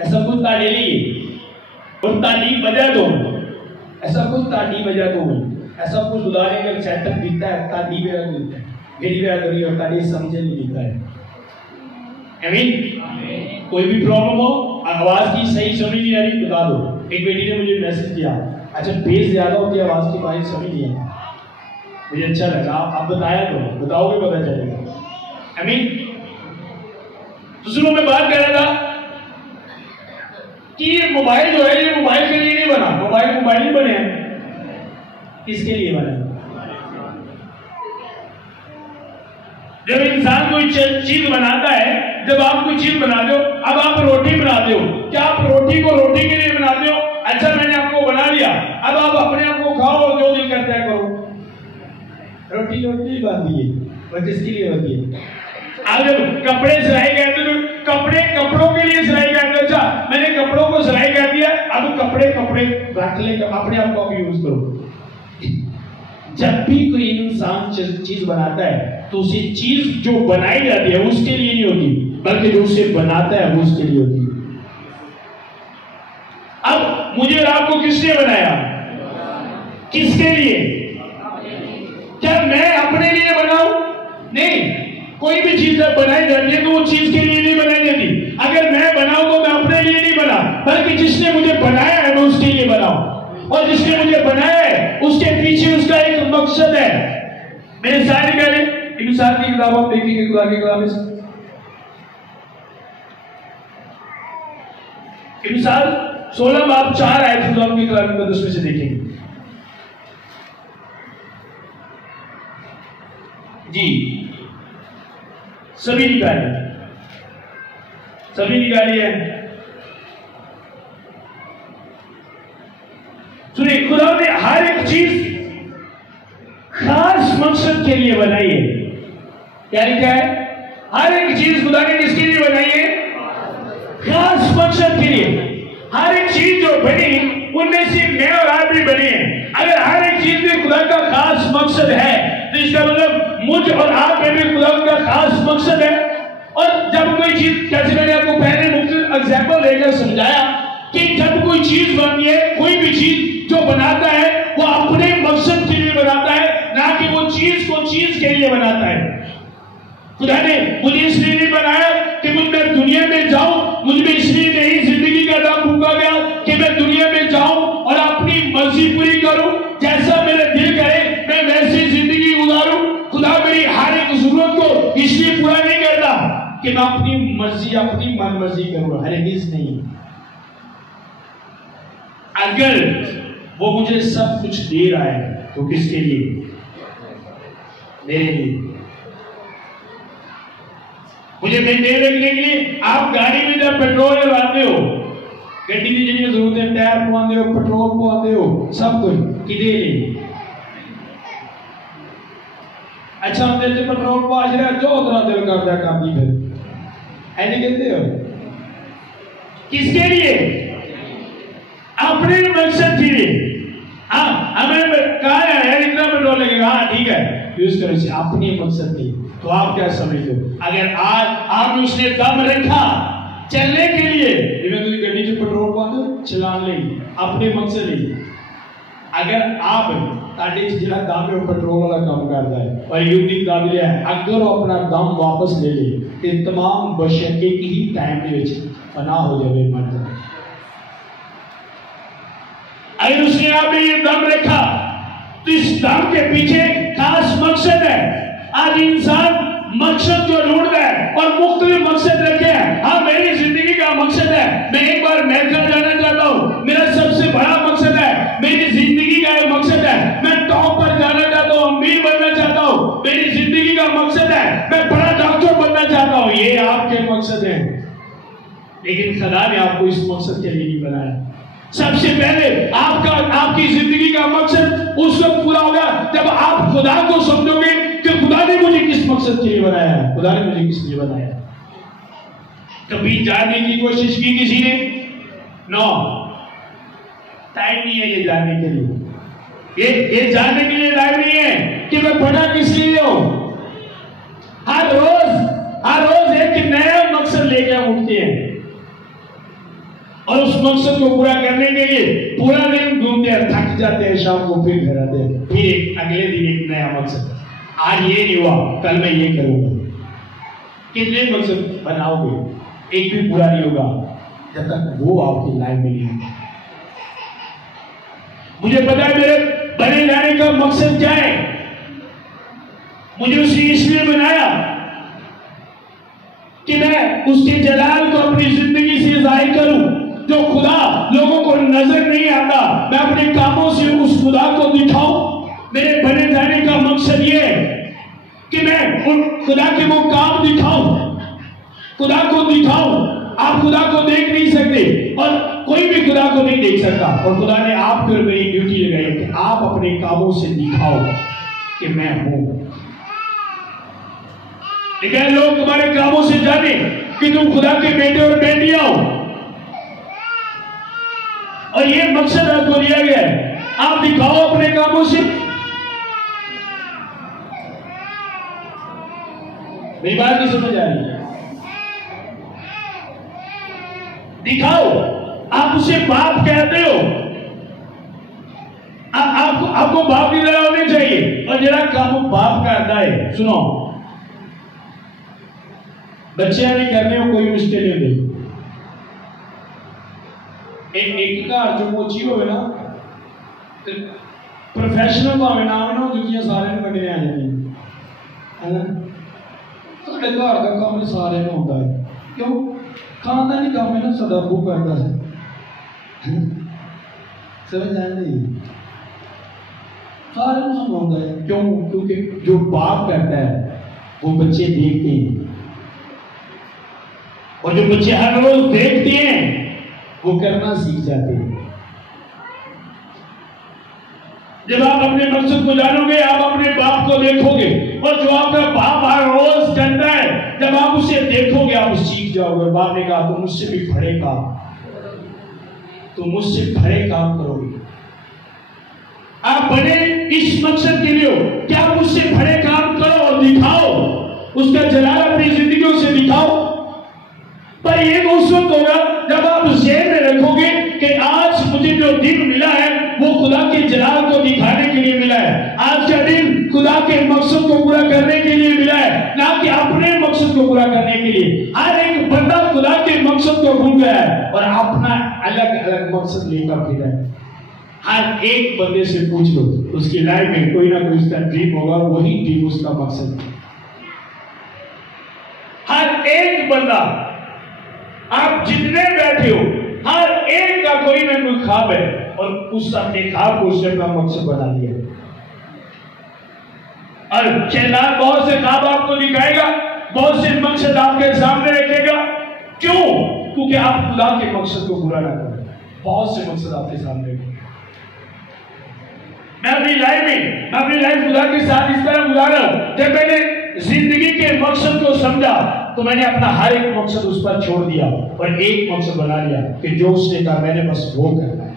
ऐसा कुछ तालीम और तालीम वजह दो, ऐसा कुछ तालीम वजह दो, ऐसा कुछ खुदा ने अगर सेटअप दिता है तालीम वजह देता है, मेरी वजह करी और तालीम समझे नहीं दिता है। आमीन। कोई भी प्रॉब्लम हो, आवाज की सही समझ नहीं आ रही बता दो। एक बेटी ने मुझे मैसेज किया, अच्छा बेस ज्यादा होती है आवाज की, बात समझ नहीं है, मुझे अच्छा लगा आप बताया तो बताओगे पता चलेगा। आमीन। दूसरों में बात कर रहा था कि ये मोबाइल जो है ये मोबाइल के लिए नहीं बना, मोबाइल नहीं बने हैं, किसके लिए बने? जब इंसान कोई चीज बनाता है, जब आप कोई चीज बनाते हो, अब आप रोटी बनाते हो, क्या आप रोटी को रोटी के लिए बनाते हो? अच्छा मैंने आपको बना लिया, अब आप अपने आप को खाओ और जो दिल करता है करो। रोटी बनती है और किसके लिए बनती है? आप जब कपड़े सिलाई करते हो, कपड़ों के लिए सिलाई करते हो, अच्छा मैंने कपड़ों को सिलाई कर दिया, अब कपड़े रख ले, अपने आप को यूज करो। जब भी कोई इंसान चीज बनाता है तो उसे चीज जो बनाई जाती है उसके लिए नहीं होती, बल्कि जो उसे बनाता है वो उसके लिए होती है। अब मुझे और आपको किसने बनाया? किसके लिए? क्या मैं अपने लिए बनाऊं? नहीं, कोई भी चीज जब बनाई जाती है तो वो चीज के लिए नहीं बनाई जाती। अगर मैं बनाऊं तो मैं अपने लिए नहीं बना, बल्कि जिसने मुझे बनाया है मैं उसके लिए बनाऊं, और जिसने मुझे बनाया है उसके पीछे उसका एक मकसद है। मेरे सारे निकाले इंसान की किताब आप देखेंगे, खुदा की किताब में इंसान 16 बाब 4 आए खुदा की किताब में 10 में से देखेंगे जी। सभी निकालिए। सुनिए, खुदा ने हर एक चीज खास मकसद के लिए बनाई है। क्या लिखा है? हर एक चीज खुदा ने किसके लिए बनाई है? खास मकसद के लिए। हर एक चीज जो बनी उनमें से मैं और आप भी बने हैं। अगर हर एक चीज में खुदा का खास मकसद है तो इसका मतलब मुझ और आप में भी खुदा का खास मकसद है। और जब कोई चीज, जैसे मैंने आपको पहले मुख्य एग्जाम्पल देकर समझाया कि जब कोई चीज बनती है, कोई भी चीज जो बनाता है वो अपने मकसद के लिए बनाता है, ना कि वो चीज को चीज के लिए बनाता है। खुदा ने मुझे इसलिए नहीं बनाया कि मैं दुनिया में जाऊं, मुझे इसलिए नहीं जिंदगी का नाम फूका गया कि मैं दुनिया में जाऊं और अपनी मर्जी पूरी करूं, जैसा मेरा दिल करे मैं वैसी जिंदगी गुजारूं। खुदा मेरी हर एक जरूरत को इसलिए पूरा नहीं करता कि मैं अपनी मर्जी, अपनी मन मर्जी करूं, हरगिज़ नहीं। अगर वो मुझे सब कुछ दे रहा है तो किसके लिए? मेरे लिए। मुझे मेंटेन रखने के लिए। आप गाड़ी में जब पेट्रोल डलवाते हो, गड्डी की जितनी जरूरत है, टायर पवाते हो, पेट्रोल पवाते हो, सब कुछ किदे लिए? अच्छा हम दिल से पेट्रोल पवा रहे हैं, जो उतना दिल करता है काम की फिर ऐसे कहते हो। किसके लिए? अपने मकसद के लिए। हाँ, हमें कहा है इतना पेट्रोल लगेगा, हाँ ठीक है यूज करो इसे अपने मकसद के लिए। तो आप क्या समझते हो? अगर आज आपने उसने दम रखा चलने के लिए, गड्डी से पेट्रोल पवा दो, चलान ले, अपने मकसद लिए। अगर आप ताटे जिला दाम में पेट्रोल वाला काम करता है और यूनिक दाम लिया है, अगर वो अपना दाम वापस ले ले तो तमाम बशर के ही टाइम में फना हो जाए, मर जाए। अगर उसने आप ये दम रखा तो इस दम के पीछे खास मकसद है। आज इंसान मकसद जो ढूंढता है और मुख्तलिफ मकसद रखे हैं। हाँ, मेरी जिंदगी का मकसद है मैं एक बार अमेरिका जाना चाहता हूँ, मेरा सबसे बड़ा मकसद है। मेरी जिंदगी का एक मकसद है मैं टॉप पर जाना चाहता हूँ, अमीर बनना चाहता हूँ। मेरी जिंदगी का मकसद है मैं बड़ा डॉक्टर बनना चाहता हूँ। ये आपके मकसद है, लेकिन खुदा ने आपको इस मकसद के लिए नहीं बनाया। सबसे पहले आपकी जिंदगी का मकसद उस वक्त पूरा होगा जब आप खुदा को समझोगे कि खुदा ने मुझे किस मकसद के लिए बनाया है, खुदा ने मुझे किस लिए बनाया है। कभी जानने की कोशिश की किसी ने? नो, टाइम नहीं है ये जानने के लिए। ये जानने के लिए टाइम नहीं है कि मैं पढ़ा किस लिए हूं। हर रोज एक नया मकसद लेके हम उठते हैं। और उस मकसद को पूरा करने के लिए पूरा दिन घूमते हैं, थक जाते हैं, शाम को फिर घर आते हैं, फिर अगले दिन एक नया मकसद। आज ये नहीं हुआ, कल मैं ये करूंगा। कितने मकसद बनाओगे, एक भी पूरा नहीं होगा जब तक वो आपकी लाइफ में नहीं होगा। मुझे पता है मेरे बने जाने का मकसद क्या है। मुझे उसे इसलिए बनाया कि मैं उसके जलाल को अपनी जिंदगी से जाहिर करूं। जो खुदा लोगों को नजर नहीं आता, मैं अपने कामों से उस खुदा को दिखाऊं। मेरे बने जाने का मकसद ये है कि मैं उन खुदा के वो काम दिखाऊं, खुदा को दिखाऊं। आप खुदा को देख नहीं सकते और कोई भी खुदा को नहीं देख सकता, और खुदा ने आपके ऊपर मेरी ड्यूटी लगाई कि आप अपने कामों से दिखाओ कि मैं हूं। लेकिन लोग तुम्हारे कामों से जाने कि तुम खुदा के बेटे और बेटियां हो, और ये मकसद आपको दिया गया है, आप दिखाओ अपने कामों से। मेरी बात नहीं समझ आ रही है? दिखाओ। आप उसे बाप कहते हो, आपको बाप की तरह होने चाहिए, और जरा काम बाप करता है। सुनो, बच्चे नहीं करने हो कोई मुश्किल नहीं होती। एक घर जो मोची हो ना, प्रोफेशनल भावे नाम है ना, जुतियां सारे कटने आ जाती है। साढ़े घर का काम सारे में होता है, क्यों? खानदानी काम है ना, सदा अबू करता है। समझ आ रही? सारे को समझाता है, क्यों? क्योंकि जो बाप करता है वो बच्चे देखते हैं, और जो बच्चे हर रोज देखते हैं वो करना सीख जाते हैं। जब आप अपने मकसद को जानोगे, आप अपने बाप को देखोगे, और जो आपका बाप हर रोज करता है, जब आप उसे देखोगे आप सीख जाओगे। बाप ने कहा तुम मुझसे भी बड़े काम, तुम मुझसे बड़े काम करोगे। आप बने इस मकसद के लिए हो कि आप मुझसे बड़े काम करो और दिखाओ, उसका जलाल अपनी जिंदगियों से दिखाओ। पर ये उस वक्त होगा जब आप ज़हन में रखोगे कि आज मुझे जो दिन मिला है वो खुदा के जलाल को दिखाने के लिए मिला है। आज का दिन खुदा के मकसद को पूरा करने के लिए मिला है, ना कि अपने मकसद को पूरा करने के लिए। हर एक बंदा खुदा के मकसद को भूल गया है और अपना अलग अलग मकसद लेकर फिर है। हर एक बंदे से पूछ लो, उसकी लाइफ में कोई ना कोई उसका ड्रीम होगा, वही ड्रीम उसका मकसद है। हर एक बंदा, आप जितने बैठे हो, हर एक का कोई ना कोई ख्वाब है, और उस अपने ख्वाब को उसने अपना मकसद बना लिया। और शैतान बहुत से ख्वाब आपको दिखाएगा, बहुत से मकसद आपके सामने रखेगा। क्यों? क्योंकि आप खुदा के मकसद को पूरा ना करें। बहुत से मकसद आपके सामने रखेगा। मैं अपनी लाइफ खुदा के साथ इस तरह गुजारा हूं, जब मैंने जिंदगी के मकसद को समझा तो मैंने अपना हर एक मकसद उस पर छोड़ दिया और एक मकसद बना लिया कि जो उसने कहा मैंने बस वो करना है।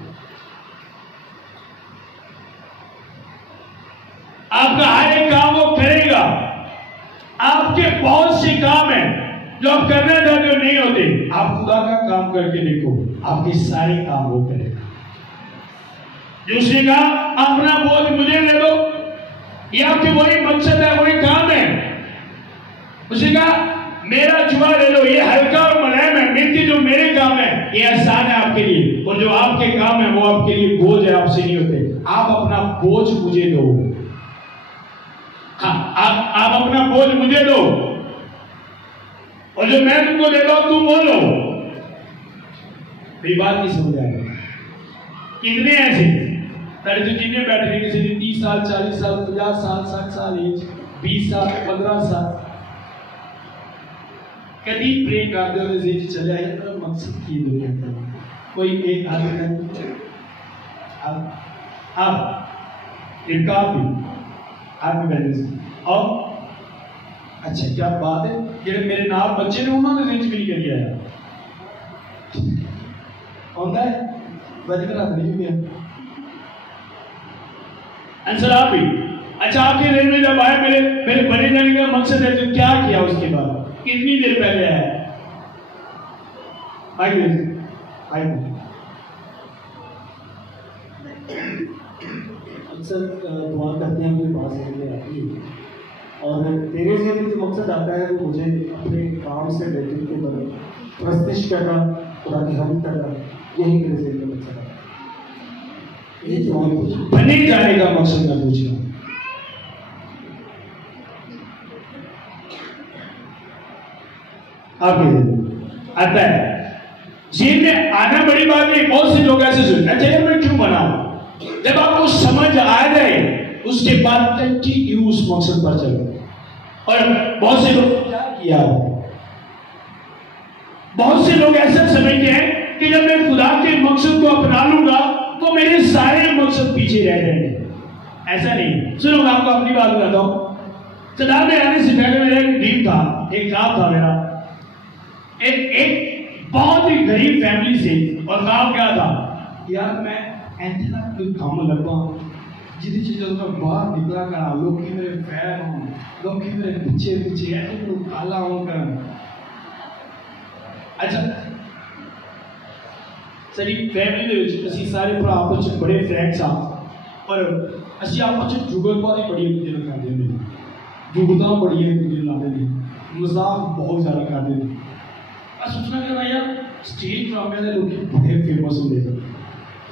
आपका हर एक काम वो करेगा। आपके बहुत से काम हैं जो आप करना चाहते हो नहीं होते। आप खुदा का काम करके देखो, आपके सारे काम वो करेगा। जो उसने कहा अपना बोझ मुझे दे दो, ये आपके वही मकसद है, वही काम है। उसने कहा मेरा जुआ ले लो, ये हल्का और मुलायम है, मेरे जो मेरे काम है ये आसान है आपके लिए, और जो आपके काम है वो आपके लिए बोझ है, आपसे नहीं होते। आप अपना बोझ मुझे दो। हाँ, आप अपना बोझ मुझे दो, और जो मैं तुमको दे दो तुम बोलो। मेरी बात नहीं समझ आ रही? कितने ऐसे तो जितने बैठे हैं, किसी ने 30 साल 40 साल 50 साल 60 साल एज, 20 साल 15 साल, कभी प्रे करते हुए जिंदगी चले आए। तो मकसद की दुनिया का कोई एक आदमी आप एक आप बैलेंस और अच्छा क्या बात है। जेडे मेरे नाल बच्चे ने उन्होंने जिंदगी मिल के लिया है आंदा है बज कर हाथ नहीं गया आंसर आप ही। अच्छा आपके दिल में जब आया मेरे बने जाने का मकसद है, तो क्या किया उसके बाद? कितनी देर पहले आया? अक्सर दुआ करते हैं अपने पास लेके आती है, और तेरे से भी जो मकसद आता है वो मुझे अपने काम से बेहतर के तरफ प्रस्तिश करना, खुदा की हम करना, यही मेरे से मकसद है। ये जो बने जाने का मकसद मैं पूछ रहा हूँ। आपके आता है जीवन में आना बड़ी बात नहीं। बहुत से लोग ऐसे सोचते हैं चलिए मैं क्यों बना। जब आपको समझ आ जाए उसके बाद कंटिन्यू उस मकसद पर चलो। और बहुत से लोग क्या किया, बहुत से लोग ऐसा समझते हैं कि जब मैं खुदा के मकसद को अपना लूंगा तो मेरे सारे मकसद पीछे रह जाएंगे। ऐसा नहीं। सुनो मैं आपको अपनी बात बताता हूं। चला में आने से पहले मेरा एक ड्रीम था, एक ख्वाब था मेरा, एक बहुत ही गरीब फैमिली से। और ख्वाब क्या था यार मैं एंटीना कोई काम लगवा जिदी चीजों में बाहर निकला करा, लोग की मेरे फैन हो, लोग की मेरे पीछे पीछे ऐसे लोग काला होकर। अच्छा सारी फैमिली ਦੇ ਵਿੱਚ ਅਸੀਂ ਸਾਰੇ ਭਰਾ ਆਪਸ ਵਿੱਚ ਬੜੇ ਫਰੈਂਡਸ ਆ, ਔਰ ਅਸੀਂ ਆਪਸ ਵਿੱਚ ਜੁਗਲਬਾਜ਼ੀ ਬੜੀ ਇੱਕ ਦੂਜੇ ਨਾਲ ਕਰਦੇ ਹੁੰਦੇ ਨੇ, ਜੁਗਤਾਂ ਬੜੀਆਂ ਇੱਕ ਦੂਜੇ ਨਾਲ ਲਾਉਂਦੇ ਨੇ, ਮਜ਼ਾਕ ਬਹੁਤ ਜ਼ਿਆਦਾ ਕਰਦੇ ਨੇ। ਆ ਸੋਚਣਾ ਕਿ ਯਾਰ ਸਟੇਜ ਡਰਾਮੇ ਦੇ ਲੋਕ ਬੜੇ ਫੇਮਸ ਹੁੰਦੇ ਨੇ,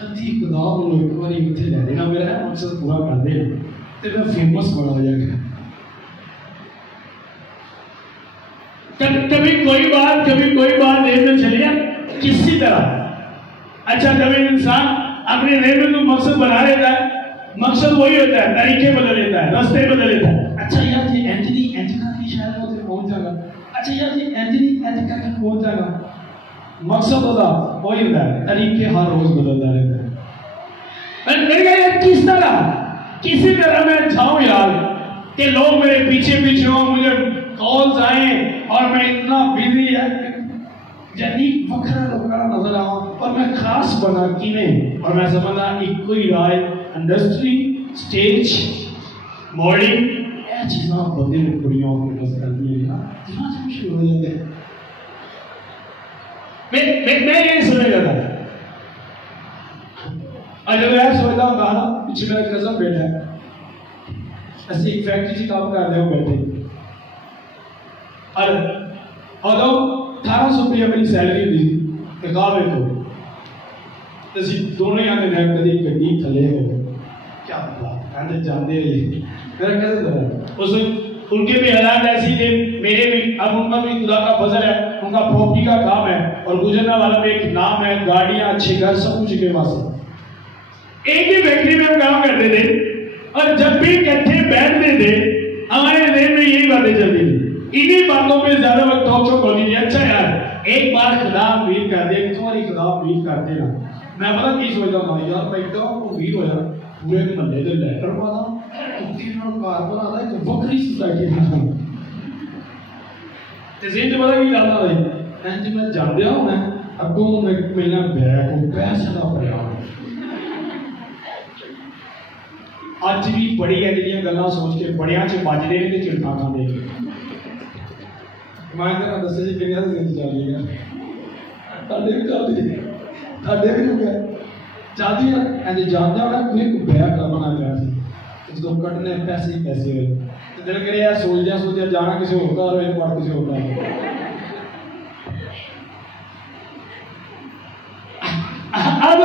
ਅੱਧੀ ਕਿਤਾਬ ਨੂੰ ਇੱਕ ਵਾਰੀ ਉੱਥੇ ਲੈ ਦੇਣਾ, ਮੇਰਾ ਮਕਸਦ ਪੂਰਾ ਕਰਦੇ ਨੇ ਤੇ ਮੈਂ ਫੇਮਸ ਬਣਾ ਹੋ ਜਾਏਗਾ। कभी कोई बात देर में चले जाए किसी तरह। अच्छा कभी इंसान अपने रेल में तो मकसद बना लेता है, मकसद वही होता है, तरीके बदल लेता है, रास्ते बदल लेता है। अच्छा यार ये एंथनी एंथिका की शायद वो पहुंच जाएगा, अच्छा यार ये एंथनी एंथिका की पहुंच जाएगा। मकसद होता वही होता है, तरीके हर रोज बदलता रहता है। मैंने कहा यार किसी तरह मैं जाऊं यार कि लोग मेरे पीछे पीछे हो, मुझे कॉल्स आए और मैं इतना बिजी है यानी वखरा वखरा नजर आऊं और मैं खास बना कि नहीं। और मैं समझा एक कोई राय इंडस्ट्री स्टेज मॉडलिंग ये चीज़ें बंदे ने कुड़ियों को बस कर दी है ना, दिमाग में शुरू हो जाते हैं। मैं ये सोच रहा था और जब मैं सोचता हूँ कहा पीछे मेरा कज़न बैठा है, ऐसे एक फैक्ट्री से काम कर रहे हो बैठे, और 1800 रुपया मेरी सैलरी दी थी काम है। तो ਅਸੀਂ दोनों यहाँ ने कभी गड्डी थले हो क्या बात कहते जानते रहे मेरा कैसे उस उनके भी हालात ऐसी थे, मेरे भी। अब उनका भी खुदा का फजल है, उनका प्रॉपर्टी का काम है और गुजरने वाला में एक नाम है, गाड़ियाँ, अच्छे घर, सब कुछ के पास। एक ही फैक्ट्री में हम काम करते थे और जब भी इकट्ठे बैठते थे हमारे दिन में यही बातें चलती थी, इन्हीं बातों पे ज्यादा वक्त टॉक होती थी। अच्छा यार एक बार खुदा उम्मीद कर दे, एक बार खुदा उम्मीद कर देना। मैं पता की सोचता हूँ यार मैं एकदम उम्मीद हो यार पूरे महल्ले के लेटर पाना कुत्ती कार बना एक वक्री सोसाइटी बना ते जिंद पता की गल है इंज मैं जांदे हूं मैं अगों मिलना बैग पैसे का भरिया अज भी बड़ी ऐसी गल्लां सोच के बड़ियां च बजदे ने ते चिड़का खांदे मैं तेरा दस्से जी किन्नी जिंद चली है ताडे भी चलदी ताडे भी हो गया चाहती है ऐसे जानता होना कोई बैग का बना गया सी जो कटने पैसे ही पैसे हुए तो दिल करे यार सोच जाना किसी और का और पढ़ किसी और का। अब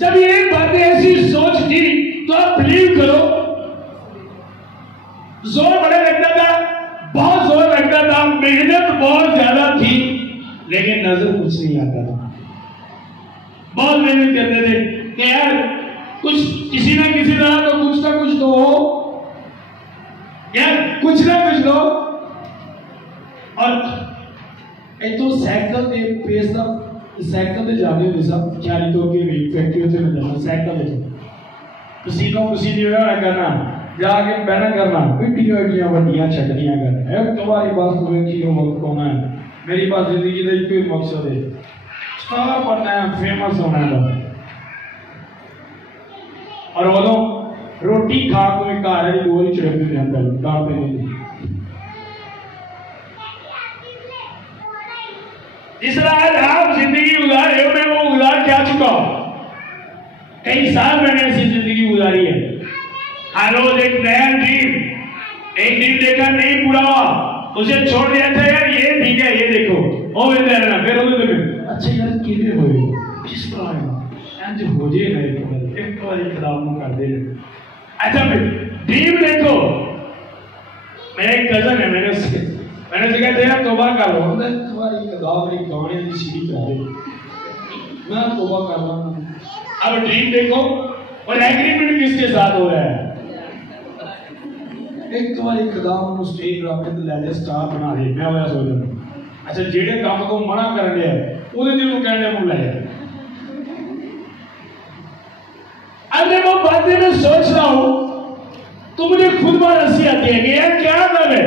जब ये बातें ऐसी सोच थी तो आप बिलीव करो जोर बड़ा लगता था, बहुत जोर लगता था, मेहनत बहुत ज्यादा थी लेकिन नजर कुछ नहीं आता था। बहुत मेहनत करते थे कि यार कुछ किसी ना किसी तरह तो कुछ ना कुछ तो हो यार, कुछ ना कुछ दो। और एक तो साइकिल के पेस तक साइकिल पे जाते होते सब ख्याली तो के फैक्ट्री होते में जाना साइकिल पे पसीने करना जाके बहना करना वीडियो वड्डियां छटनियां करना है। तुम्हारी बात को की वक्त होना है, मेरी बात जिंदगी का एक मकसद है स्टार बनना है, फेमस होना है। और वो रोटी खा कोई घर है दो ही चिड़क के अंदर डालते नहीं। जिस तरह आज आप जिंदगी गुजार रहे हो, मैं वो गुजार क्या चुका हूं। कई साल मैंने ऐसी जिंदगी गुजारी है। हर रोज एक नया ड्रीम, एक ड्रीम देखा नहीं पूरा हुआ, उसे छोड़ दिया था, यार ये ठीक है, ये देखो ओ वेंदे रहना, फिर वो तुम्हें अच्छे यार किने होए किस तरह आज हो जे नहीं एक बार खराब कर दे। अच्छा फिर ड्रीम देखो, मेरा एक कजन है, मैंने कहा तेरा तौबा कर लो, तुम्हारी किताब एक गाने की सीढ़ी करा दे, मैं तौबा कर लूंगा। अब ड्रीम देखो और एग्रीमेंट किसके साथ हो रहा है। एक बार कदम स्टेज रख के ले स्टार बना दे, मैं वो सोच रहा। अच्छा जेड़े काम को मना कर दिया ਉਹਦੇ ਤੇ ਉਹਨੂੰ कहने मुंह लाया। अब मैं वो बातें में सोच रहा हूं तो मुझे खुद बार हंसी आती है कि यार क्या कर है।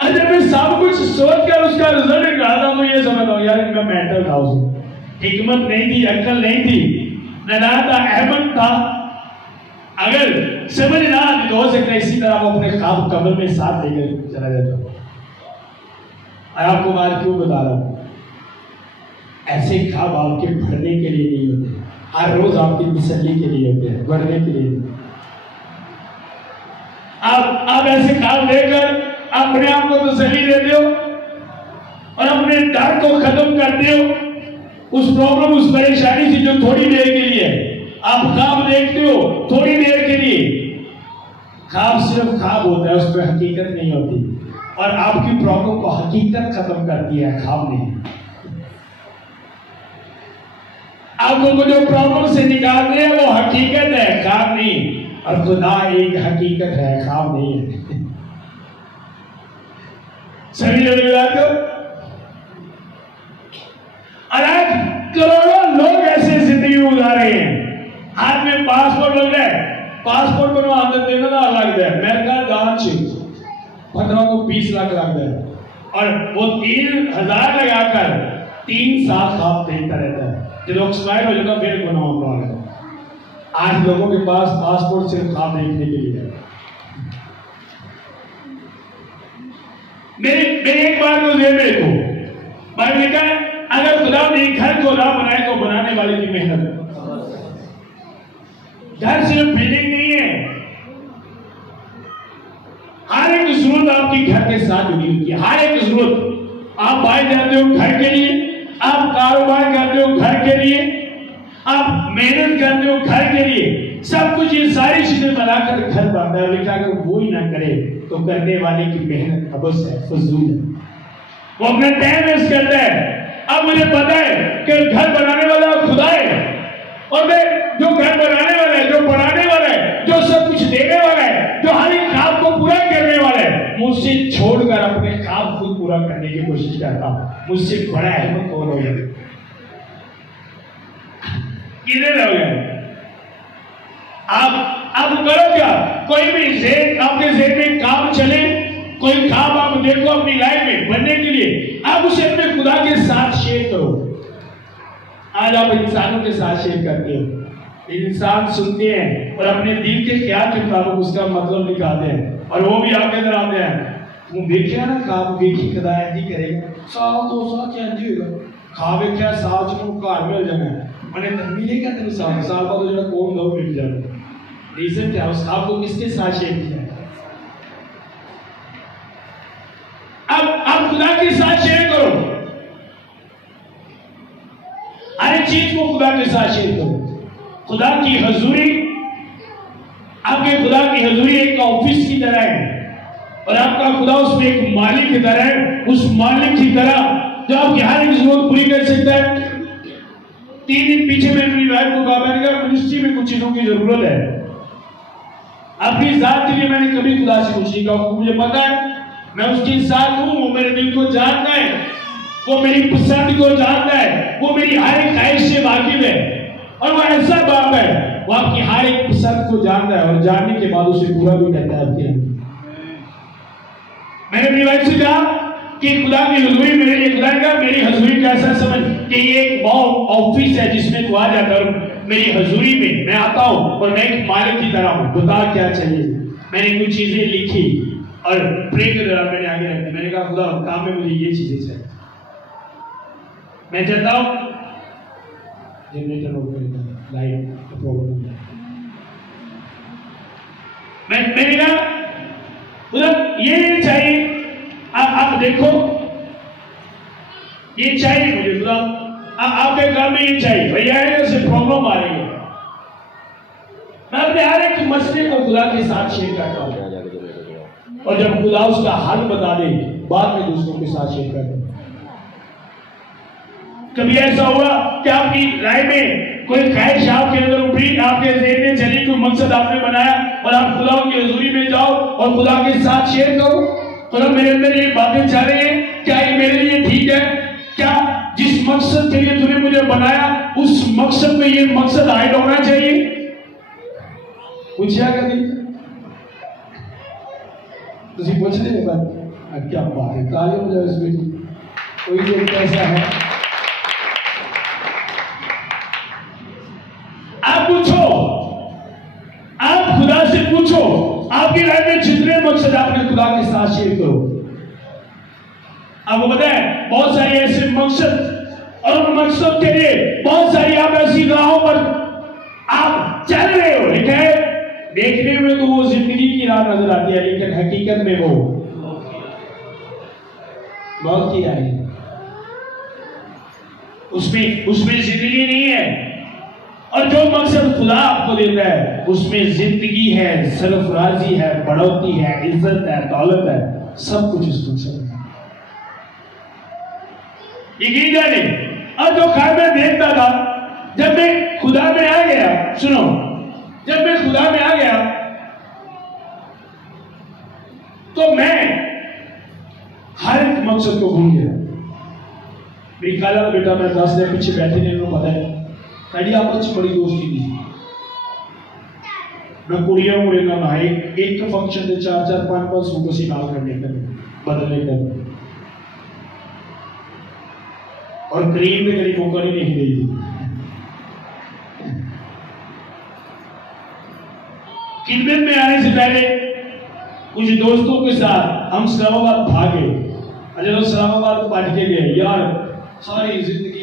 अच्छा मैं सब कुछ सोच कर उसका रिजल्ट निकाल रहा हूं, ये समझ रहा हूं यार इनका मेंटल था, हिकमत नहीं थी, अक्ल नहीं थी, नदाता अहमद था। अगर समझ ना आती तो हो सकता है इसी तरह वो अपने ख्वाब कब्र में साथ लेकर चला जाता। आपको बात क्यों बता रहा हूं, ऐसे ख्वाब आपके भरने के लिए नहीं होते, हर रोज आपकी तसल्ली के लिए होते हैं, बढ़ने के लिए। आप ऐसे ख्वाब लेकर अपने आप को तसल्ली देते हो और अपने डर को खत्म करते हो। उस प्रॉब्लम, उस परेशानी से जो थोड़ी देर के लिए आप ख्वाब देखते हो, थोड़ी देर के लिए, ख्वाब सिर्फ ख्वाब होता है, उस पर हकीकत नहीं होती। और आपकी प्रॉब्लम को हकीकत खत्म करती है, ख्वाब नहीं। आपको जो प्रॉब्लम से निकालते हैं वो हकीकत है, ख्वाब नहीं। और खुदा एक हकीकत है, ख्वाब नहीं है। सभी लोग आज करोड़ों लोग ऐसे जिंदगी गुजार रहे हैं, हाथ में पासपोर्ट लग रहा है, पासपोर्ट बनवा देना ना लग जाए, महंगा दान 15 को 20 लाख लग जाए, और वो 3000 लगाकर 3 साल ख्वाब देखता रहता है। जब एक्सपायर हो जाता फिर बनवा है। आज लोगों के पास पासपोर्ट सिर्फ ख्वाब देखने के लिए है। मेरी एक बात को ध्यान में रखो, भाई लिखा है अगर खुदा ने घर को ना बनाए तो बनाने वाले की मेहनत। घर सिर्फ बिल्डिंग नहीं है, हर एक जरूरत आपकी घर के साथ जुड़ी हुई है। हर एक जरूरत, आप बाहर जाते हो घर के लिए, आप कारोबार करते हो घर के लिए, आप मेहनत करते हो घर के लिए, सब कुछ ये सारी चीजें बनाकर घर बनता है। लिखा अगर वो ही ना करे तो करने वाले की मेहनत अबस है, फजूल है, वो अपना टाइम वेस्ट करता है। अब मुझे पता है कि घर बनाने वाला खुदा है, और मैं जो घर बनाने वाला है, जो बढ़ाने वाला है, जो सब कुछ देने वाला है, जो हर एक काम को पूरा करने वाला है, मुझसे छोड़कर अपने काम खुद पूरा करने की कोशिश करता हूं। मुझसे बड़ा अहमद कौन हो गया? किधर हो गए आप करो क्या? कोई भी जेहन आपके जेहन में काम चले, कोई काम आप देखो अपनी लाइफ में बनने के लिए, आप उसे अपने खुदा के साथ शेयर करो। आज आप इंसानों के साथ शेयर करते हो, इंसान सुनते हैं और अपने दिल के ख्याल के मुताबिक उसका मतलब निकालते हैं, और वो भी आपके अंदर आते हैं। तुम देखिए ना काम देखी खुदा ऐसी करेगा, साल 2 साल चेंज होगा, खा वेख्या साल च घर मिल जाना है, मैंने मिलेगा तेरे साल बाद जो कौन लोग मिल जाए। रीजन क्या है? उस आपको किसके साथ शेयर किया है? अब खुदा के साथ शेयर करो, हर एक चीज को खुदा के साथ शेयर करो। खुदा की हजूरी, आपके खुदा की हजूरी एक ऑफिस की तरह है, और आपका खुदा उसमें एक मालिक की तरह है। उस मालिक की तरह जो आपकी हर एक जरूरत पूरी कर सकता है। 3 दिन पीछे मैंने अपनी वाइफ को कहा, मैंने कहा मिनिस्ट्री में कुछ चीजों की जरूरत है, अपनी जात के लिए मैंने कभी खुदा से कुछ नहीं कहा। मुझे पता है मैं उसके साथ हूं, वो मेरे दिल को जानता है, वो मेरी पसंद को जानता है, वो मेरी हर एक ख्वाहिश से वाकिफ है, और वो ऐसा बाप है, वो आपकी हर एक पसंद को जानता है, और जानने के बाद उसे पूरा भी करता है आपके अंदर। मैंने अपनी वाइफ से कहा कि खुदा की हजूरी मेरे लिए, खुदा का मेरी हजूरी का ऐसा समझ कि ये एक ऑफिस है जिसमें तू आ जाता है, मेरी हजूरी में मैं आता हूं और मैं एक मालिक की तरह हूं, बता क्या चाहिए। मैंने कुछ चीजें लिखी और प्रे के दौरान मैंने आगे रख दी। मैंने कहा खुदा काम में मुझे ये चीजें चाहिए। मैं चाहता हूं जनरेटर ऑफ करेगा, लाइट का प्रॉब्लम है। मैंने कहा उधर ये चाहिए, आप देखो ये चाहिए मुझे, खुदा आपके घर में ये चाहिए भैया, ऐसे प्रॉब्लम आ रही है। मैं अपने हर एक मसले को खुदा के साथ शेयर करता हूं, और जब खुदा उसका हल बता दे बाद में दूसरों के साथ शेयर करता हूं। कभी ऐसा हुआ कि आपकी राय में कोई ख्वाहिश आपके अंदर उभरी, आपके ज़हन में चली, कोई मकसद आपने बनाया और आप खुदा की हुजूरी में जाओ और खुदा के साथ शेयर करो, खुदा मेरे अंदर ये बातें चल रही हैं, क्या ये मेरे लिए ठीक है? क्या जिस मकसद के लिए तूने मुझे बनाया उस मकसद में ये मकसद हाइड होना चाहिए? पूछा कभी तुम पूछ रहे बात, क्या बात है, ताली हो जाए इसमें, कोई लोग कैसा है? आप पूछो, आप खुदा से पूछो, आपकी लाइफ में जितने मकसद आपने खुदा के साथ शेयर करो। आपको पता है बहुत सारे ऐसे मकसद, और उन मकसद के लिए बहुत सारी आप ऐसी राहों पर आप चल रहे हो, ठीक है? देखने में तो वो जिंदगी की राह नजर आती है, लेकिन हकीकत में वो मौत की राह है। उसमें जिंदगी नहीं है। और जो मकसद खुदा आपको देता है उसमें जिंदगी है, सरफराजी है, बढ़ोतरी है, इज्जत है, दौलत है, सब कुछ इस मकसद में यकीन जाने। और जो ख्याल में देखता था, जब मैं खुदा में आ गया, सुनो, जब मैं खुदा में आ गया तो मैं हर एक मकसद को भूल गया। मेरी खाला का बेटा, मैं 10 दिन पीछे बैठे थे, उनको पता है कड़ी आपस में बड़ी दोस्ती थी। मैं कुड़िया मुड़े ना भाई, एक तो फंक्शन थे 4-4, 5-5 सूट उसी नाल करने कर बदलने कर, और क्रीम में करीब मौका नहीं गई थी। खिदमत में आने से पहले कुछ दोस्तों के साथ हम इस्लामाबाद भागे, और जब इस्लामाबाद पहुंच के गए, यार सारी जिंदगी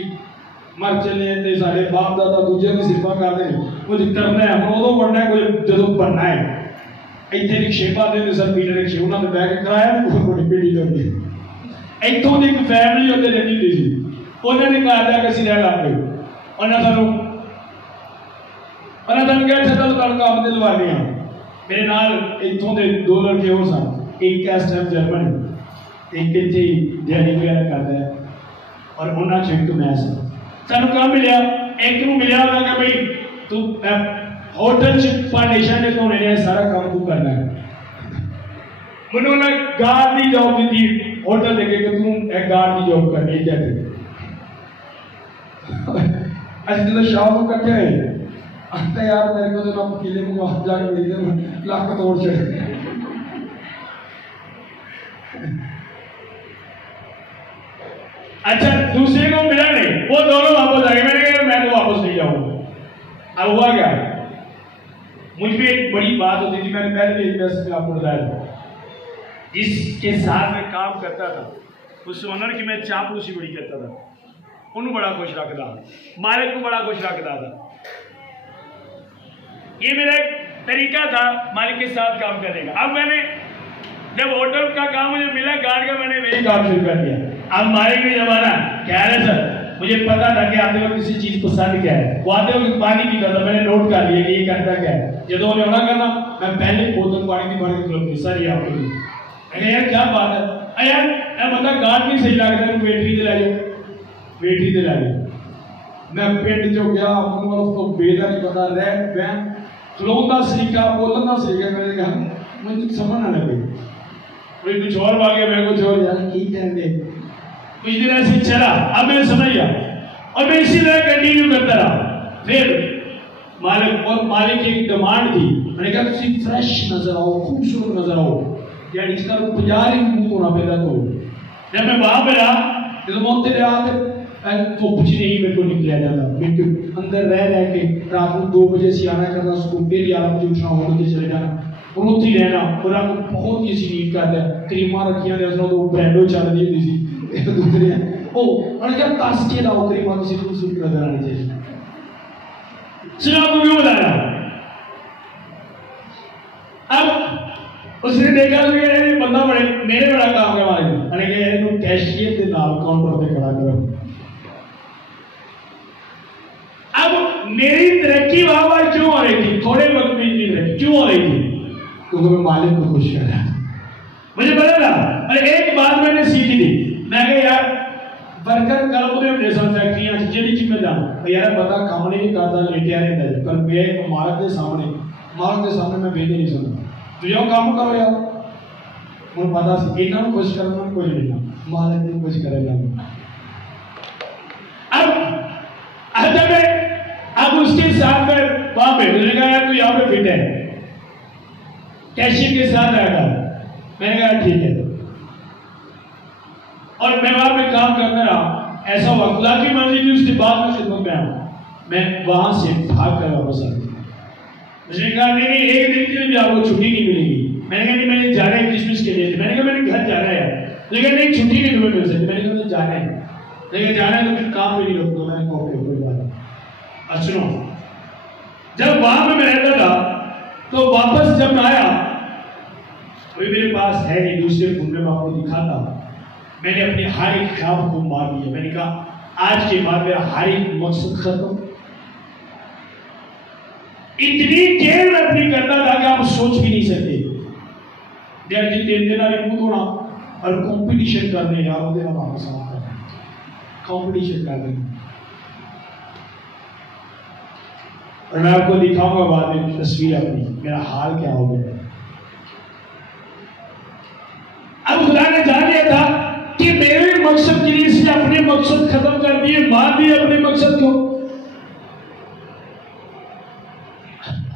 मर चले थे, सारे बाप दादा दूसरे की सिफा करते कुछ करना है, हम उदों बनना है, कोई जदों बनना है। इतने रिक्शेपा दे सर पीटर रिक्शे उन्होंने बैग कराया, कोई पीढ़ी कर दी। इतों की एक फैमिली उत्ते रहती हुई सी, उन्होंने घर जाके असीं रह लग गए। उन्होंने कहा चलो कल काम ते लवाने आ। मेरे नाल इतों के 2 लड़के हो सन, एक इस टाइम जर्मन, एक इतने दिहाड़ी वगैरह करता है, और उन्होंने चो एक तो मैं सानू काम मिलिया, एक नूं मिलिया, उन्होंने कहा भाई तू होटल च फाउंडेशन ने धोने ने सारा काम तू करना है। उन्होंने गार्ड की जॉब दी थी होटल देखे कि तू एक गार्ड की जॉब करनी है। कहते असं जो शाम को कट्ठे हुए, आता यार मेरे को तो अकेले को वहां जाके मिल लाख तोड़ चढ़े। अच्छा, दूसरे को मिला नहीं, वो दोनों वापस आ गए। मैंने कहा मैं तो वापस नहीं जाऊंगा। अब हुआ क्या, मुझ में एक बड़ी बात होती थी, मैंने पहले भी आपको बताया, जिसके साथ मैं काम करता था उस ओनर की मैं चापलूसी बड़ी करता था, उन्हें बड़ा खुश रखता, मालिक को बड़ा खुश रखता था। ये मेरा एक तरीका था मालिक के साथ काम करने का। अब मैंने जब होटल का काम मुझे मिला, गार्ड का, मैंने वही काम शुरू कर दिया। अब मालिक ने जमाना क्या है सर, मुझे पता था कि आते वक्त किसी चीज पसंद क्या है, वो आते वक्त पानी पीता था, मैंने नोट कर लिया कि ये करता क्या है। जब उन्हें होना करना, मैं पहले बोतल पानी की भर के खिलाती, सर ये आपको दी। मैंने यार क्या बात है, यार बंदा गार्ड नहीं सही लगता, वेटरी से लै जाओ, वेटरी से लै जाओ। मैं पिंड चो गया, तो बेदा नहीं पता, रह बैन खलोन का सलीका, बोलन का सलीका, मैंने कहा मुझे समझ ना लगे, कोई कुछ और मांगे, मैं कुछ और, यार की कहेंगे। कुछ दिन ऐसे चला, अब मैं समझ गया, और मैं इसी तरह कंटिन्यू करता रहा। फिर मालिक की एक डिमांड थी, मैंने कहा तुम फ्रेश नजर आओ, खूबसूरत नजर आओ, यानी इसका 50 मुंह होना पैदा तो। जब मैं वहां पे रहा, जब मोते रहा तो कुछ नहीं मेरे को निकला जाता, मेरे अंदर रह के रात को 2 बजे से आना करना, उसको फिर 11 बजे उठना, होटल से चले जाना, और उत्थे ही रहना, और आपको बहुत ही सी नींद करता है। क्रीमा रखिया तो ब्रेडो चल रही होती सी, दूसरे ओ और क्या कस के लाओ करी बात से खूबसूरत नजर आनी चाहिए। सुना आपको क्यों बता रहा हूं? अब उसने देखा कि ये बंदा बड़े मेरे बड़ा काम करवा रहा है, अरे ये तो कैशियर के नाम काउंटर पे खड़ा करो। अब मेरी तरक्की वहां क्यों हो रही थी? थोड़े वक्त में इतनी तरक्की क्यों हो रही थी? क्योंकि मैं मालिक को खुश कर रहा था। मुझे पता था। अरे एक बात मैंने सीखी थी, मैं कहा यार वर्कर कल उधर अपने साथ फैक्ट्रियां जेडी ची में जाना यार बता काम नहीं करता लेटिया रहता है, पर मैं मालिक के सामने मैं बेदे नहीं सुनता, तो जाओ काम करो यार। मुझे पता सी इतना खुश करना कुछ नहीं, मालिक ने खुश करेगा। अब उसके साथ में वहां पे मैंने कहा यार तू यहाँ पे फिट है, कैशियर के साथ आएगा। मैंने कहा ठीक है, और मैं वहां पे काम करता रहा। ऐसा हुआ खुदा की मर्जी थी, उसके बाद में खिदमत में आया। मैं वहां से भाग कर वापस आ गया। मुझे कहा नहीं एक दिन के लिए भी आपको छुट्टी नहीं मिलेगी। मैंने कहा नहीं मैंने जाना है क्रिसमस के लिए। मैंने कहा मैंने घर जाना है, लेकिन नहीं छुट्टी नहीं मिल सकती। मैंने कहा जाना है, लेकिन जाना है तो फिर काम भी नहीं रोकना। मैंने कहा ओके कोई बात नहीं। सुनो, जब वहां पे मैं रहता था तो वापस जब मैं आया, कोई मेरे पास है नहीं, दूसरे फोन में आपको दिखाता, मैंने अपने हर एक ख्वाब को मार दिया। मैंने कहा आज के बाद मेरा हर एक मकसद खत्म। इतनी देर मैं अपनी करता था कि आप सोच भी नहीं सकते। तीन दिन होना और कंपटीशन करने यार वापस कंपटीशन करने। और मैं आपको दिखाऊंगा बाद में तस्वीर अपनी, मेरा हाल क्या हो गया। अब खुदा ने जान लिया था कि मेरे मकसद के लिए इसने अपने मकसद खत्म कर दिए, मार दिए अपने मकसद को,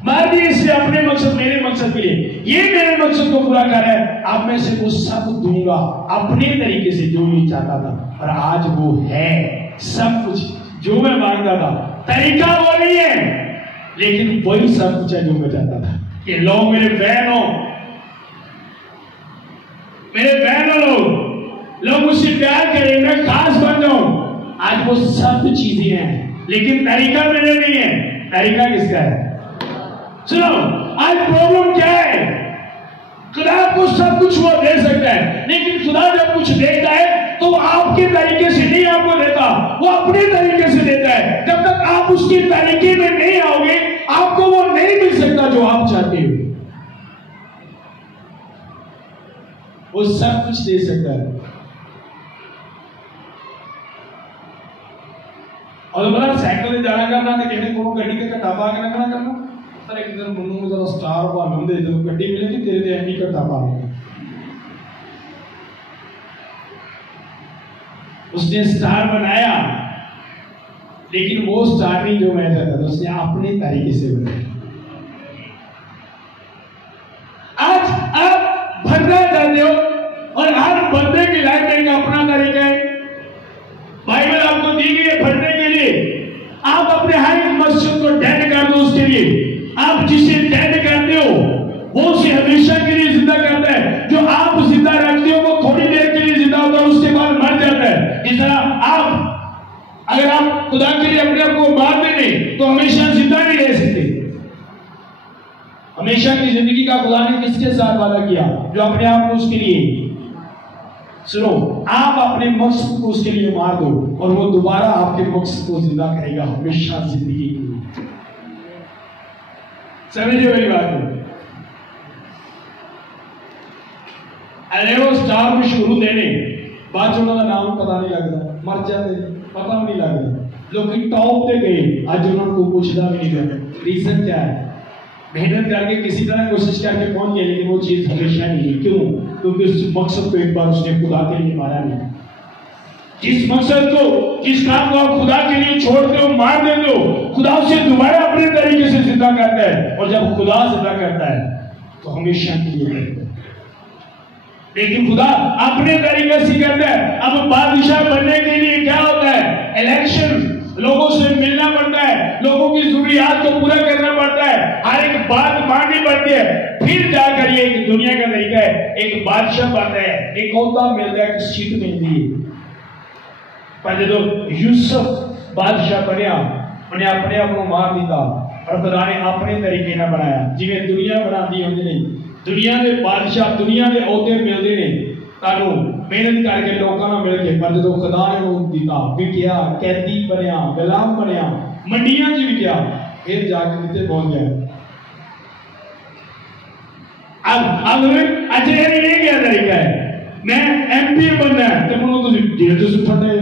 मार दिए इसने अपने मकसद मेरे मकसद के लिए। ये मेरे मकसद को पूरा कर रहा है, अब मैं से वो सब दूंगा अपने तरीके से जो भी चाहता था। और आज वो है सब कुछ जो मैं मांगता था। तरीका वो नहीं है, लेकिन वही सब कुछ है जो मैं चाहता था कि लोग मेरे फैन हो, मेरे बहन लोग मुझसे प्यार करें, मैं खास बन जाऊं। आज वो सब चीजें हैं, लेकिन तरीका मेरे नहीं है। तरीका किसका है? सुनो, आज प्रॉब्लम क्या है? खुदा आपको सब कुछ वो दे सकता है, लेकिन खुदा जब कुछ देता है तो आपके तरीके से नहीं आपको देता, वो अपने तरीके से देता है। जब तक आप उसके तरीके में नहीं आओगे, आपको वो नहीं मिल सकता जो आप चाहते हो। वो सब कुछ दे सकता है। और बोला साइकिल में जाना करना तो कहने को गड्डी का कटापा के ना करना। सर एक दिन मुन्नू में जरा स्टार बालूं दे, जब गड्डी मिलेगी तेरे ते एंटी कटापा। उसने स्टार बनाया, लेकिन वो स्टार नहीं जो मैं चाहता था, उसने अपने तरीके से बनाया। आज आप भरना चाहते हो और हर बंदे की लाइफ में एक अपना तरीका है। बाइबल आपको दी गई है भरने के लिए। आप अपने हर एक मकसद को डेड कर दो उसके लिए। आप जिसे डेड करते हो वो उसे हमेशा के लिए जिंदा करता है। जो आप जिंदा रखते हो वो थोड़ी देर के लिए जिंदा होता है, उसके बाद मर जाता है। इस तरह आप अगर आप खुदा के लिए अपने आप को मार देंगे तो हमेशा जिंदा नहीं रह सकते। हमेशा की जिंदगी का खुदा ने किसके साथ वादा किया? जो अपने आप को उसके लिए, सुनो, आप अपने मकसद को उसके लिए मार दो और वो दोबारा आपके मकसद को जिंदा करेगा हमेशा जिंदगी के लिए। समझिए मेरी बात को। अरे वो स्टार में शुरू देने बाद जो उन्होंने नाम पता नहीं लगता, मर जाते, पता भी नहीं लगता। लोग टॉप पे गए, आज उन्होंने को पूछना भी नहीं करता। रीजन क्या है? मेहनत करके किसी तरह कोशिश करके पहुंच गए, लेकिन वो चीज हमेशा नहीं। क्यों? क्योंकि उस मकसद को एक बार उसने खुदा के लिए मारा नहीं। जिस मकसद को, जिस काम को आप खुदा के लिए छोड़ते हो, मार देते हो, खुदा उसे दोबारा अपने तरीके से जिंदा करता है। और जब खुदा जिंदा करता है तो हमेशा के लिए करता है। लेकिन खुदा अपने तरीके से करता है। अब बादशाह बनने के लिए क्या होता है? इलेक्शन, लोगों से मिलना पड़ता है, लोगों की जरूरियात को पूरा करना पड़ता है, हर एक बात माननी पड़ती है, फिर जाकर ये एक दुनिया का तरीका है। एक बादशाह बनता है, एक ओहदा मिलता है, एक सीट मिलती है। पर जो यूसुफ बादशाह बनया उन्हें अपने आप को मार दिता और खुदा ने अपने तरीके ना बनाया जिवें दुनिया बनाती होंदी नहीं दुनिया के बादशाह दुनिया के ओहदे मिलते ने तानू मेहनत करके लोगों को मिल के पर जो खुदा ने वो दिता विकिया कैदी बनया गुलाम बनया मंडियां च विकिया फिर जाके कितने पहुंच गया अब अच्छा ये क्या तरीका है मैं एमपी बनना है तो मुझे तुम जेल से सुट्टने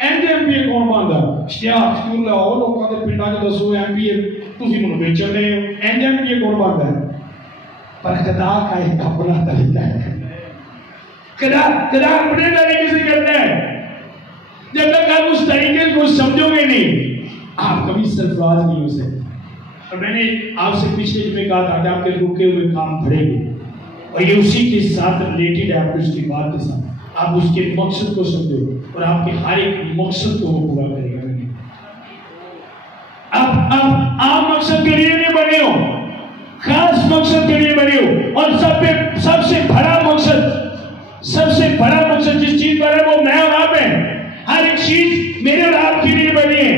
एंड एमपी कौन बनता इश्तिहार स्कूल लाओ लोगों के पिंडा च दसो एमपी तुम मुझे बेचन रहे हो एंड एमपी कौन बनता है पर खुदा का एक अपना तरीका है खुदा अपने तरीके से करता है जब तक आप उस तरीके को समझोगे नहीं आप कभी सरफराज नहीं हो सकते और मैंने आपसे पिछले में कहा था कि आपके रुके हुए काम बढ़ेंगे और ये उसी के साथ रिलेटेड है आपकी उसकी बात के साथ आप उसके मकसद को समझो और आपके हर एक मकसद को वो पूरा करेगा आप मकसद के लिए नहीं बने हो खास मकसद के लिए बने हो और सबसे बड़ा मकसद जिस चीज पर है वो मैं और आप है हर एक चीज मेरे और आपके लिए बनी है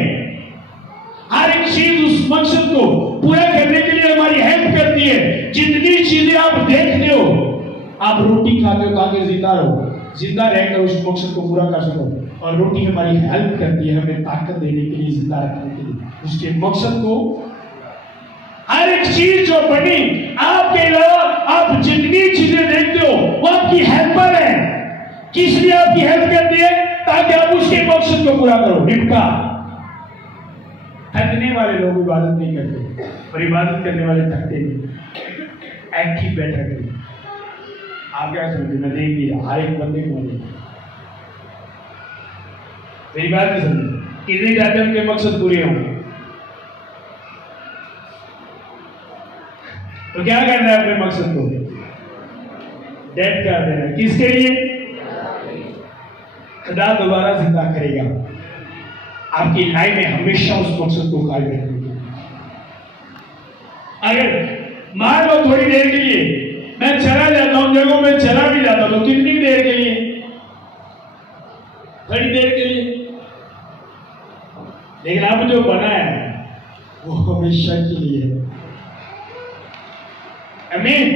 हर एक चीज उस मकसद को पूरा करने के लिए हमारी हेल्प करती है जितनी चीजें आप देखते हो आप रोटी खाते हो ताकि जिंदा रहकर उस मकसद को पूरा कर सको और रोटी हमारी हेल्प करती है हमें ताकत देने के लिए जिंदा रखने के लिए उसके मकसद को हर एक चीज जो बनी आपके अलावा आप जितनी चीजें देखते हो वो आपकी हेल्पर है किस लिए आपकी हेल्प करती है ताकि आप उसके मकसद को पूरा करो निपटा थकने वाले लोग इबादत नहीं करते और इबादत करने वाले थकते नहीं एक्टिव बैठा करें आप क्या समझे मैं देख लिया हर एक बंदे को मेरी बात नहीं समझे कितने जाते हैं उनके मकसद पूरे हों तो क्या करना है अपने मकसद को डेड कर देना किसके लिए खुदा दोबारा जिंदा करेगा आपकी लाइफ में हमेशा उस मकसद को कायम रखेगा अगर मान लो थोड़ी देर के लिए मैं चला जाता हूं जगहों में चला भी जाता हूं तो कितनी देर के लिए थोड़ी देर के लिए लेकिन अब जो बना है वो हमेशा के लिए है आमीन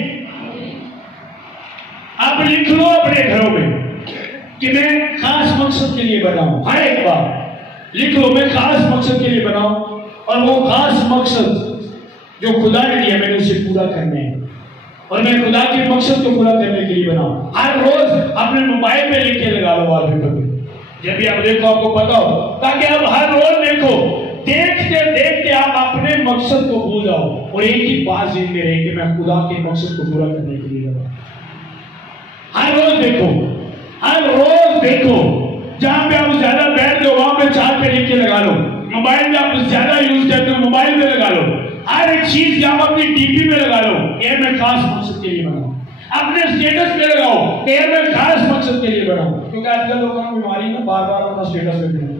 आप लिख लो अपने घरों में कि मैं खास मकसद के लिए बना हूं हर एक बार लिख लो मैं खास मकसद के लिए बना हूं और वो खास मकसद जो खुदा ने दिया मैंने उसे पूरा करना है और मैं खुदा के मकसद को पूरा करने के लिए बना हूं हर रोज अपने मोबाइल में लिख के लगा लो वॉलपेपर पे जब भी आप देखो आपको पता हो ताकि आप हर रोज देखो देखते देखते आप अपने मकसद को भूल जाओ और एक ही बात जिंदगी में रहे कि मैं खुदा के मकसद को पूरा करने के लिए लगा हर रोज देखो जहां पे आप ज्यादा बैठते हो वहां पे चार्ट पे लिख के लगा लो मोबाइल में आप ज्यादा यूज करते हो मोबाइल में लगा लो हर एक चीज आप अपनी डीपी में लगा लो ये मैं खास मकसद के लिए बनाऊं अपने स्टेटस पे लगाओ ये मैं खास मकसद के लिए बनाऊं क्योंकि आजकल लोगों को बीमारी ना बार बार अपना स्टेटस पे देना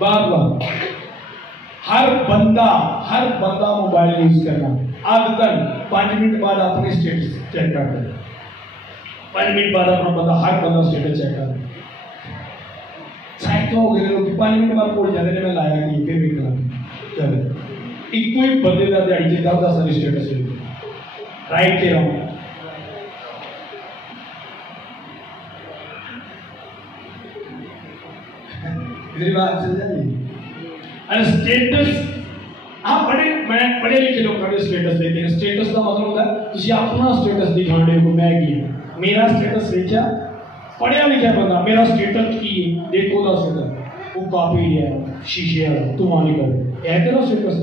बार हर बंदा मोबाइल यूज करना आदतन 5 मिनट बाद अपने स्टेटस चेक करता है 5 मिनट बाद अपना हर बंदा स्टेटस चेक करता है हो गए लोग 5 मिनट बाद भूल जाते हैं मैं लाया कि फिर भी करा चलो एक कोई बंदे का दिहाड़ी च 10 स्टेटस राइट के रहो मेरी बात चल जाएगी अरे स्टेटस आप बड़े लिखे लोग बड़े स्टेटस देते हैं स्टेटस का मतलब होता है किसी अपना स्टेटस दिखाने को मैं की मेरा स्टेटस देखा पढ़िया लिखा बंदा मेरा स्टेटस की देखो ना स्टेटस वो कॉपी है शीशे है तुम आने कर ऐसे ना स्टेटस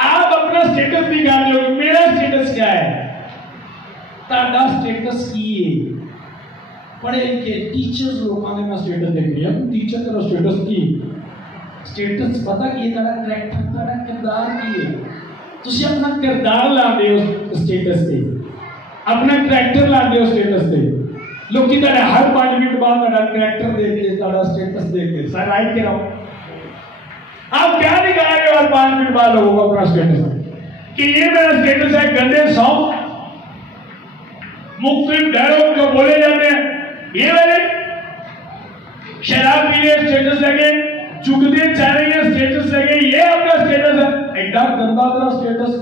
आप अपना स्टेटस दिखा रहे हो मेरा स्टेटस क्या है ताड़ा स्टेटस की पढ़े लिखे टीचर्स लोगों ने स्टेटस देख लिया टीचर का स्टेटस की स्टेटस पता कि ताड़ा करैक्टर ताड़ा किरदार की है ਤੁਸੀਂ अपना किरदार लाते हो स्टेटस पे अपना करैक्टर लाते हो स्टेटस पे लोग की तरह हर 5 मिनट बाद ताड़ा करैक्टर देख के ताड़ा स्टेटस देख के सर राइट के रहो आप क्या दिखा रहे हो हर 5 मिनट बाद लोगों को अपना स्टेटस कि ये मेरा स्टेटस है गंदे सॉन्ग मुख्तलिफ डायलॉग जो बोले जाते हैं ये वाले शराब पी रहे स्टेटस लगे, चुगते जा रही है स्टेटस लगे, ये आपका स्टेटस है। एकदम गंदा तरह स्टेटस।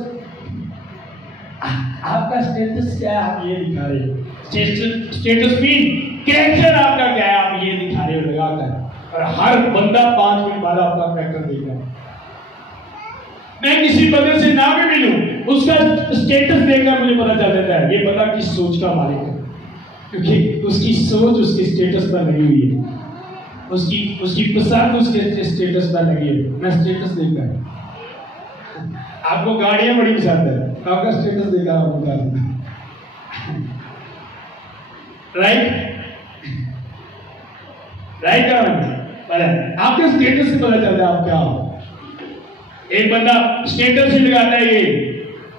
आपका स्टेटस क्या है, आप ये दिखा रहे हो। स्टेटस मीन कैरेक्टर आपका क्या है, आप ये दिखा रहे हो लगाकर। और हर बंदा 5 मिनट बाद आपका कैरेक्टर देख रहा है। मैं किसी बंदे से ना भी मिलूं, उसका स्टेटस देखकर मुझे पता चल जाता है ये बंदा किस सोच का मालिक है, क्योंकि उसकी सोच उसके स्टेटस पर लगी हुई है, उसकी पसंद उसके स्टेटस पर लगी है। मैं स्टेटस देखकर, आपको गाड़ियां बड़ी पसंद है, आपका स्टेटस देखा आपको बता राइट आपके स्टेटस से पता चलता है आप क्या हो। एक बंदा स्टेटस ही लगाता है ये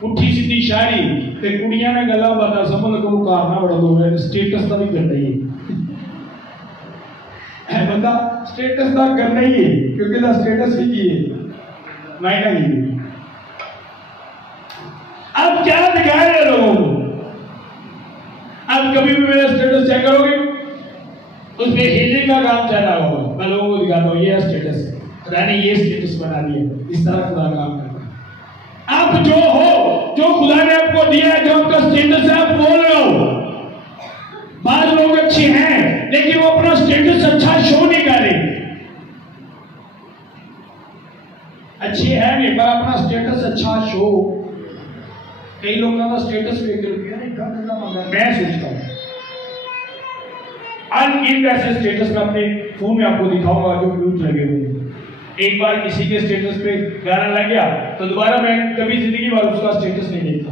उठी सीधी शायरी ते कुड़ियां ने गल्ला बात समझ को मुकारना बड़ा दो है, स्टेटस का भी करना ही है बंदा, स्टेटस का करना ही है, क्योंकि दा स्टेटस भी की है मायना नहीं। अब क्या दिखाए रहे लोगों को, अब कभी भी मेरा स्टेटस चेक करोगे उसमें हीलिंग का काम चल रहा होगा, मैं लोगों को दिखाता हूँ ये स्टेटस, खुदा ने ये स्टेटस बना दिया, इस तरह खुदा काम करता है। आप जो हो, जो खुदा ने आपको दिया है, जो आपका स्टेटस है, आप बोल रहे हो। बाद लोग अच्छे हैं लेकिन वो अपना स्टेटस अच्छा शो नहीं कर रहे, अच्छे हैं नहीं पर अपना स्टेटस अच्छा शो। कई लोगों का स्टेटस देख कर मैं सोचता हूं अनगिनत ऐसे स्टेटस में अपने फोन में आपको दिखाऊंगा जो म्यूट लगे हुए। एक बार किसी के स्टेटस पे गाना लग गया तो दोबारा मैं कभी जिंदगी भर उसका स्टेटस नहीं देखता।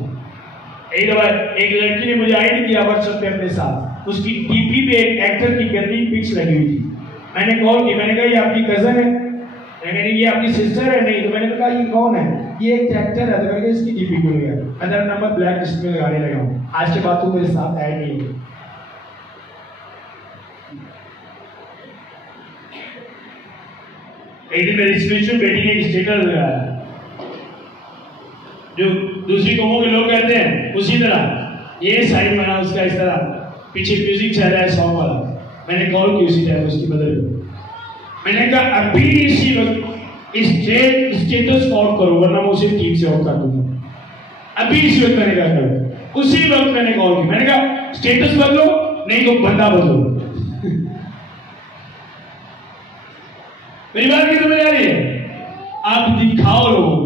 एक बार एक लड़की ने मुझे आईडी दिया व्हाट्सएप पे अपने साथ, उसकी डीपी पे एक एक्टर की गंदी पिक्स लगी हुई थी। मैंने कॉल की, मैंने कहा ये आपकी कजन है, मैंने ये आपकी सिस्टर है, नहीं तो मैंने कहा ये कौन है, ये एक एक्टर है, तो मैंने इसकी डीपी खुल गया, मैं नंबर ब्लैक लिस्ट में लगाने लगा हूँ, आज के बाद तो मेरे साथ ऐड नहीं है। एक दिन मेरी स्पिरिचुअल बेटी ने एक स्टेटस लगाया जो दूसरी कौमों के लोग कहते हैं उसी तरह, ये साइड बना उसका इस तरह, पीछे म्यूजिक चल रहा है सॉन्ग वाला। मैंने कॉल की उसी टाइम उसकी मदर को, मैंने कहा अभी इसी वक्त स्टेटस ऑफ करो वरना मैं उसे ठीक से ऑफ कर दूंगा। अभी इसी वक्त मैंने कहा करो, उसी वक्त मैंने कॉल की, मैंने कहा स्टेटस बदलो नहीं तो बंदा बदलो। मेरी बात की समझ आ रही है? आप दिखाओ लोगों को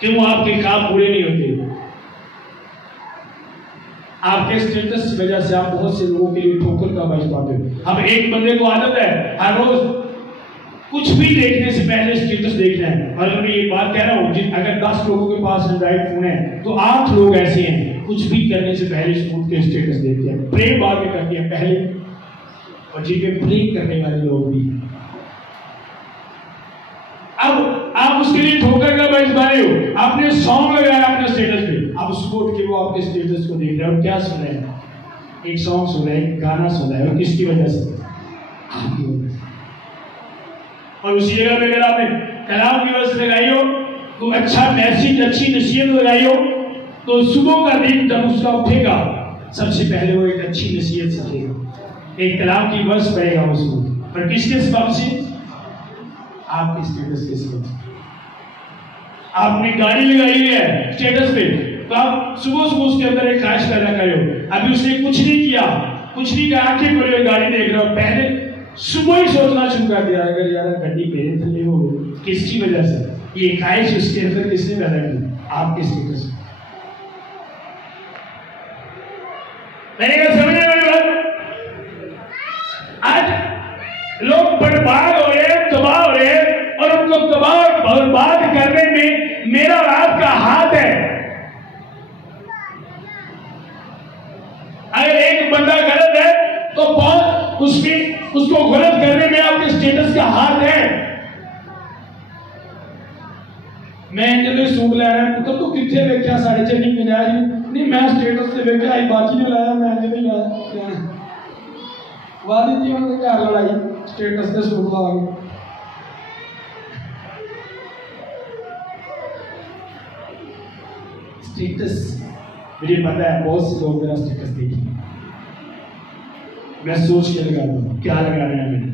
क्यों आपके काम पूरे नहीं होते। आपके स्टेटस की वजह से आप बहुत से लोगों के लिए ठोकर का बाइस पाते हो। अब एक बंदे को आदत है हर रोज कुछ भी देखने से पहले स्टेटस देखना है। और मैं ये बात कह रहा हूं, अगर 10 लोगों के पास एंड्रॉइड फोन है तो 8 लोग ऐसे हैं कुछ भी करने से पहले फोन के स्टेटस देखते हैं, प्रे बाद में करते हैं पहले, और जिनके प्रे करने वाले लोग भी। अब आप उसके लिए ठोकर का बाइस बने हो, आपने सॉन्ग लगाया अपने स्टेटस पे, आप सुबह उठ के वो आपके स्टेटस को देख रहे हो, क्या सुन रहे हैं, एक सॉन्ग सुन रहे हैं, गाना सुन रहे हैं, और किसकी वजह से, आपकी वजह से। और उसी जगह पे अगर आपने कलाम की वजह से लगाई हो, तो अच्छा मैसेज, अच्छी नसीहत लगाई हो, तो सुबह का दिन जब उसका उठेगा सबसे पहले वो एक अच्छी नसीहत सीखेगा, एक कलाम की वर्ष पढ़ेगा उसको। पर किसके सबब से? आपके स्टेटस के सबब से। आपने गाड़ी लगाई हुई है स्टेटस पे, तो आप सुबह सुबह उसके अंदर एक ख्वाहिश पैदा करे हो, अभी उसने कुछ नहीं किया, कुछ नहीं कहा, आंखें खोले हुए गाड़ी देख रहे हो, पहले सुबह ही सोचना शुरू कर दिया अगर यार गड्डी मेरे थल्ले हो, किसकी वजह से ये ख्वाहिश उसके अंदर किसने पैदा की? आपके स्टेटस। मैंने कहा समझने वाली बात, आज लोग बर्बाद हो रहे हैं, तबाह हो रहे हैं, और उनको तबाह बर्बाद करने में मेरा और आपका हाथ है। अगर एक बंदा गलत है तो बहुत उसको गलत करने में आपके स्टेटस का हाथ है। मैं जब सूट लाया तो तू कितने देखा 4.5 महीने नहीं, मैं स्टेटस से देखा आई बाकी नहीं लाया, मैं नहीं लाया वादी जीवन से क्या लड़ाई स्टेटस से सूट ला गए। स्टेटस मुझे पता है बहुत से लोग मेरा स्टेटस देखेंगे, मैं सोच के लगाता हूँ क्या लगाना है मैंने।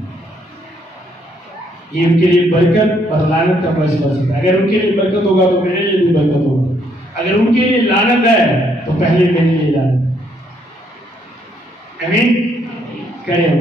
ये उनके लिए बरकत और लानत का फैसला होता है। अगर उनके लिए बरकत होगा तो मेरे लिए भी बरकत होगा, अगर उनके लिए लानत है तो पहले मेरे लिए लानत। आमीन करें।